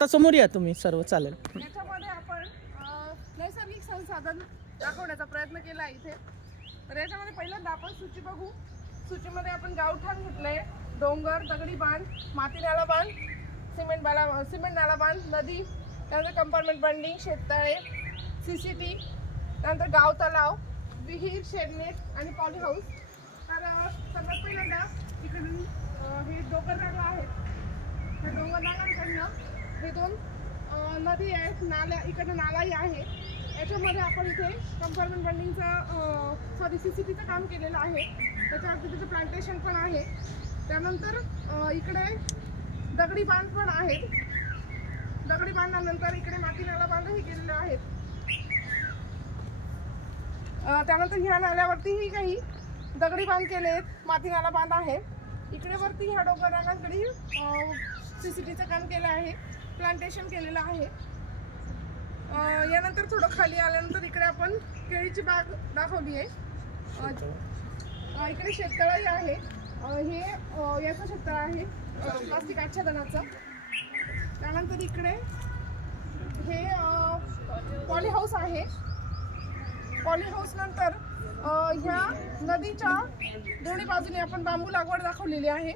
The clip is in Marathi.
समोर या तुम्ही सर्व चालेल। याच्यामध्ये आपण नैसर्गिक संसाधन दाखवण्याचा प्रयत्न केला आहे इथे। तर याच्यामध्ये पहिल्यांदा आपण सूची बघू। सूचीमध्ये आपण गावठाण घेतलंय, डोंगर, दगडी बांध, माती नाला बांध, सिमेंट नाला बांध, नदी, त्यानंतर कंपार्टमेंट बंडिंग, शेततळे, सीसीटी, त्यानंतर गाव तलाव, विहीर, शेडनेट आणि पॉली हाऊस। तर सर्वात पहिल्यांदा इकडून हे डोंगर नाला आहेत। हे डोंगर नाल्यांकडनं हे दोन नदी आहेत, नाल्या इकडनं नालाही आहे। याच्यामध्ये आपण इथे कंपार्टमेंट बंडिंगचं सीसीटीचं काम केलेलं आहे। त्याच्यावरती तिथे प्लांटेशन पण आहे। त्यानंतर इकडे दगडी बांध पण आहेत। दगडी बांधानंतर इकडे माती नाला बांधही केलेले आहेत। त्यानंतर ह्या नाल्यावरतीही काही दगडी बांध केले आहेत, माती नाला बांध आहे। इकडे वरती ह्या डोंगराकडे सीसीटीचं काम केलं आहे, प्लांटेशन केलेलं आहे। यानंतर थोडं खाली आल्यानंतर इकडे आपण केळीची बाग दाखवली आहे। इकडे शेततळही आहे। हे याचं शेततळ आहे प्लास्टिक आच्छादनाचं। त्यानंतर इकडे हे पॉली हाऊस आहे। पॉली हाऊस नंतर ह्या नदीच्या दोन्ही बाजूने आपण बांबू लागवड दाखवलेली आहे।